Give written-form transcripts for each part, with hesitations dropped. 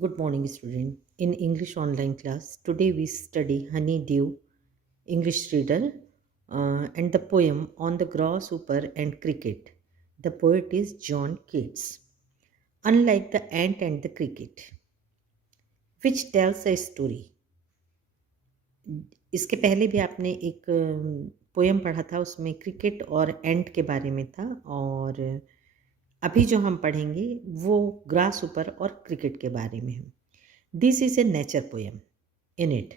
Good morning, student. In English online class, today we study Honeydew, English reader, and the poem on the grasshopper and cricket. The poet is John Keats. Unlike the ant and the cricket, which tells a story. इसके पहले भी आपने एक poem पढ़ा था, उसमें cricket और एंट के बारे में था, और अभी जो हम पढ़ेंगे वो ग्रास ऊपर और क्रिकेट के बारे में है। This is a nature poem in it.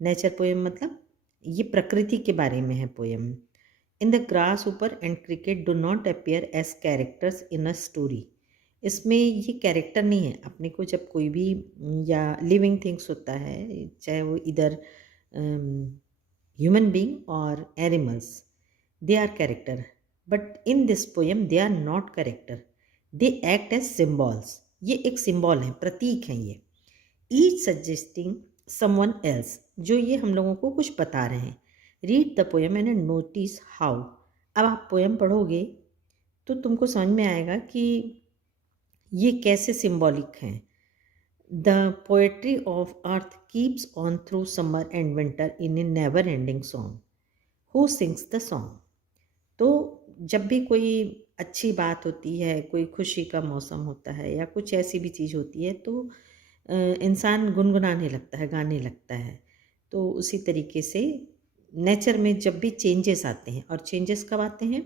Nature poem मतलब ये प्रकृति के बारे में है poem. In the grasshopper and cricket do not appear as characters in a story. इसमें ये कैरेक्टर नहीं है। अपने को जब कोई भी या लिविंग थिंग्स होता है, चाहे वो इधर human being or animals, they are character, but in this poem they are not character, they act as symbols. ये एक सिंबल है, प्रतीक हैं ये, each suggesting someone else, जो ये हम लोगों को कुछ बता रहे हैं। Read the poem and notice how. अब आप पोएम पढ़ोगे तो तुमको समझ में आएगा कि ये कैसे सिंबॉलिक हैं। The poetry of earth keeps on through summer and winter in a never-ending song. Who sings the song? तो जब भी कोई अच्छी बात होती है, कोई खुशी का मौसम होता है या कुछ ऐसी भी चीज़ होती है, तो इंसान गुनगुनाने लगता है, गाने लगता है। तो उसी तरीके से नेचर में जब भी चेंजेस आते हैं, और चेंजेस कब आते हैं?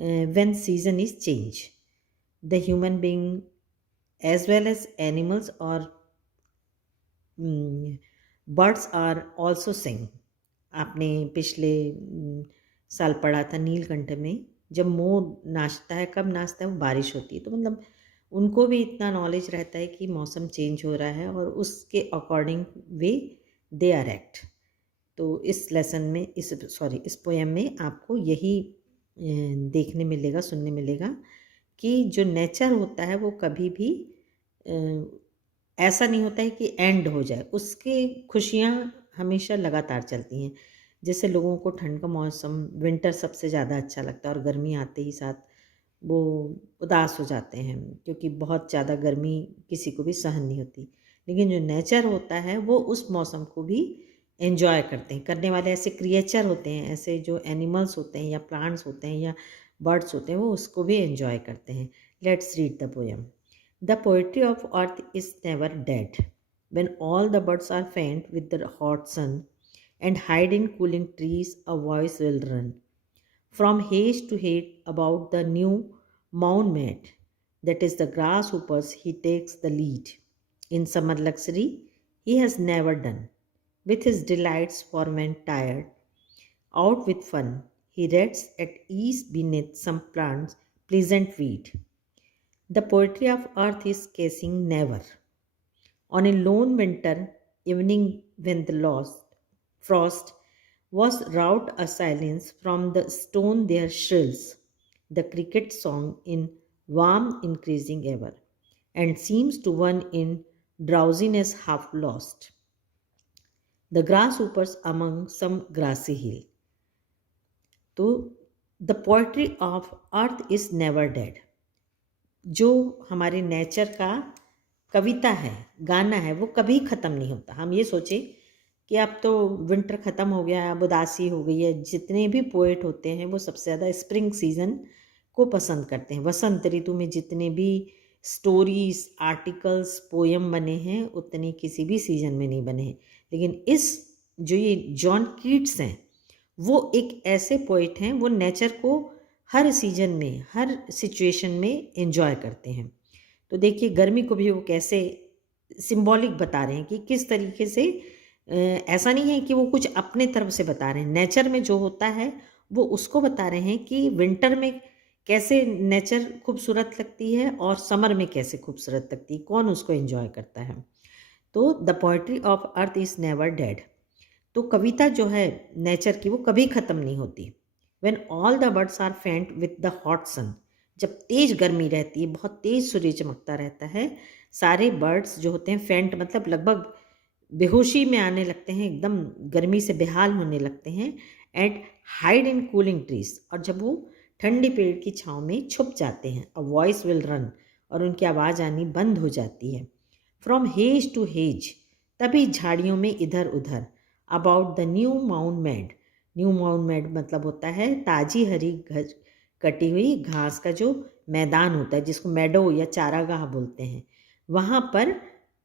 When season is change, the human being as well as animals or birds are also sing. आपने पिछले साल पढ़ा था नीलकंठ में, जब मोर नाचता है, कब नाचता है? वो बारिश होती है। तो मतलब उनको भी इतना नॉलेज रहता है कि मौसम चेंज हो रहा है और उसके अकॉर्डिंग वे दे आर एक्ट। तो इस लेसन में इस पोएम में आपको यही देखने मिलेगा, सुनने मिलेगा कि जो नेचर होता है वो कभी भी ऐसा नहीं होता है कि एंड हो जाए, उसकी खुशियाँ हमेशा लगातार चलती हैं। जैसे लोगों को ठंड का मौसम, विंटर सबसे ज़्यादा अच्छा लगता है, और गर्मी आते ही साथ वो उदास हो जाते हैं, क्योंकि बहुत ज़्यादा गर्मी किसी को भी सहन नहीं होती। लेकिन जो नेचर होता है वो उस मौसम को भी एन्जॉय करते हैं। करने वाले ऐसे क्रिएचर होते हैं, ऐसे जो एनिमल्स होते हैं या प्लांट्स होते हैं या बर्ड्स होते हैं, वो उसको भी एन्जॉय करते हैं। Let's read the poem. The poetry of earth is never dead. When all the birds are faint with the hot sun and hide in cooling trees, a voice will run from haste to hate about the new mown mate. That is the grasshoppers, he takes the lead. In summer luxury, he has never done. With his delights for men tired, out with fun, he rests at ease beneath some plants' pleasant weed. The poetry of earth is casing never. On a lone winter evening when the lost frost was wrought a silence from the stone there shrills the cricket song in warm increasing ever, and seems to one in drowsiness half lost. The grasshoppers among some grassy hill. तो the poetry of earth is never dead. जो हमारे nature का कविता है, गाना है, वो कभी ख़त्म नहीं होता। हम ये सोचें कि अब तो विंटर ख़त्म हो गया, अब उदासी हो गई है। जितने भी पोएट होते हैं वो सबसे ज़्यादा स्प्रिंग सीज़न को पसंद करते हैं। वसंत ऋतु में जितने भी स्टोरीज, आर्टिकल्स, पोयम बने हैं उतने किसी भी सीज़न में नहीं बने हैं। लेकिन जो ये जॉन कीट्स हैं, वो एक ऐसे पोइट हैं, वो नेचर को हर सीजन में, हर सिचुएशन में एंजॉय करते हैं। तो देखिए गर्मी को भी वो कैसे सिंबॉलिक बता रहे हैं कि किस तरीके से, ऐसा नहीं है कि वो कुछ अपने तरफ से बता रहे हैं। नेचर में जो होता है वो उसको बता रहे हैं कि विंटर में कैसे नेचर खूबसूरत लगती है और समर में कैसे खूबसूरत लगती है, कौन उसको एंजॉय करता है। तो the poetry of earth is never dead. तो कविता जो है नेचर की वो कभी ख़त्म नहीं होती। When all the birds are faint with the hot sun, जब तेज़ गर्मी रहती है, बहुत तेज़ सूर्य चमकता रहता है, सारे बर्ड्स जो होते हैं फेंट मतलब लगभग बेहोशी में आने लगते हैं, एकदम गर्मी से बेहाल होने लगते हैं। And hide in cooling trees, और जब वो ठंडी पेड़ की छाँव में छुप जाते हैं, अ वॉइस विल रन, और उनकी आवाज़ आनी बंद हो जाती है। फ्रॉम हेज टू हेज, तभी झाड़ियों में इधर उधर, about the new mount made, new mount made मतलब होता है ताजी हरी कटी हुई घास का जो मैदान होता है, जिसको मेडो या चारागाह बोलते हैं, वहाँ पर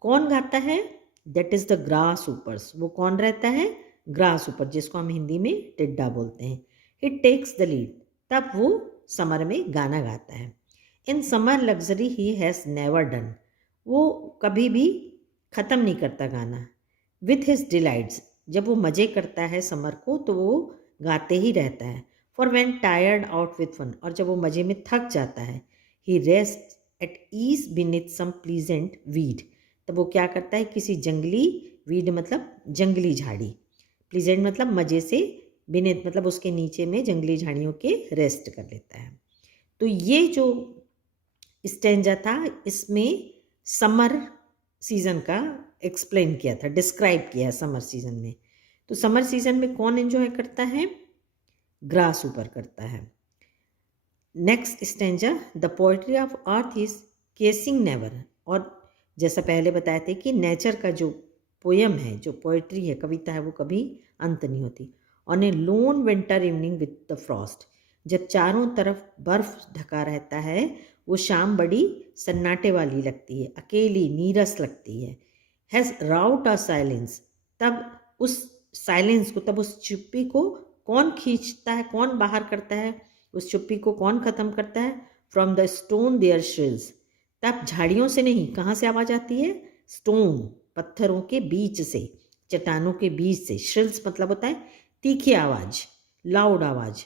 कौन गाता है? That is the grasshoppers. वो कौन रहता है? ग्रास ऊपर, जिसको हम हिंदी में टिड्डा बोलते हैं। इट टेक्स द लीड, तब वो समर में गाना गाता है। In summer luxury he has never done, वो कभी भी ख़त्म नहीं करता गाना। विथ हिज डिलाइट्स, जब वो मज़े करता है समर को तो वो गाते ही रहता है। For when tired out with fun, और जब वो मज़े में थक जाता है, he rest at ease beneath some pleasant weed, तब वो क्या करता है? किसी जंगली, वीड मतलब जंगली झाड़ी, प्लीजेंट मतलब मज़े से, बीनेथ मतलब उसके नीचे में जंगली झाड़ियों के रेस्ट कर लेता है। तो ये जो स्टेंजा था, इसमें समर सीज़न का एक्सप्लेन किया था, डिस्क्राइब किया है समर सीज़न में। तो समर सीज़न में कौन एंजॉय करता है? ग्रास ऊपर करता है। Next stanza, the poetry of earth is casing never, और जैसा पहले बताए थे कि नेचर का जो पोयम है, जो पोइट्री है, कविता है, वो कभी अंत नहीं होती। On A loan winter evening with the Frost, जब चारों तरफ बर्फ ढका रहता है, वो शाम बड़ी सन्नाटे वाली लगती है, अकेली नीरस लगती है। हैज़ राउट अ साइलेंस, तब उस साइलेंस को, तब उस चुप्पी को कौन खींचता है, कौन बाहर करता है? उस चुप्पी को कौन ख़त्म करता है? फ्रॉम द स्टोन देयर श्रिल्स, तब झाड़ियों से नहीं, कहाँ से आवाज़ आती है? स्टोन, पत्थरों के बीच से, चट्टानों के बीच से। श्रिल्स मतलब होता है तीखी आवाज़, लाउड आवाज़,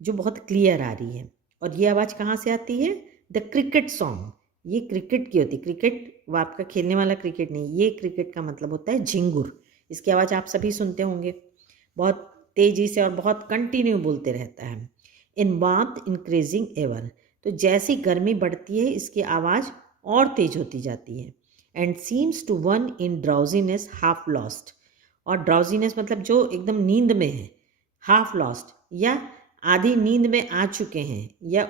जो बहुत क्लियर आ रही है। और ये आवाज़ कहाँ से आती है? द क्रिकेट सॉन्ग, ये क्रिकेट की होती है। क्रिकेट वो आपका खेलने वाला क्रिकेट नहीं, ये क्रिकेट का मतलब होता है झिंगुर। इसकी आवाज़ आप सभी सुनते होंगे, बहुत तेज़ी से और बहुत कंटिन्यू बोलते रहता है। इन वार्मथ इंक्रीजिंग एवर, तो जैसी गर्मी बढ़ती है इसकी आवाज़ और तेज होती जाती है। And seems to one in drowsiness half lost, और ड्राउजीनेस मतलब जो एकदम नींद में है, हाफ लॉस्ट या आधी नींद में आ चुके हैं, या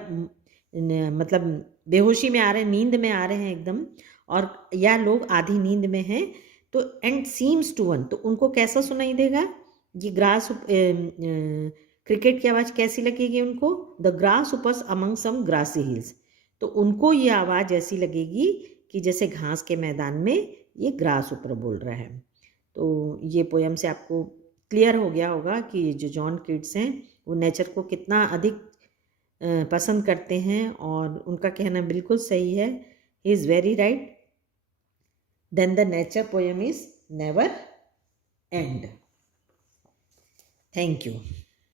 मतलब बेहोशी में आ रहे हैं, नींद में आ रहे हैं एकदम, और या लोग आधी नींद में हैं। तो एंड सीम्स टू वन, तो उनको कैसा सुनाई देगा? ये ग्रास क्रिकेट की आवाज़ कैसी लगेगी उनको? The grasshoppers among some grassy hills, तो उनको ये आवाज़ ऐसी लगेगी कि जैसे घास के मैदान में ये ग्रास ऊपर बोल रहा है। तो ये पोयम से आपको क्लियर हो गया होगा कि जो जॉन कीट्स हैं वो नेचर को कितना अधिक पसंद करते हैं, और उनका कहना बिल्कुल सही है, he is very right. Then the nature poem is never end. Thank you.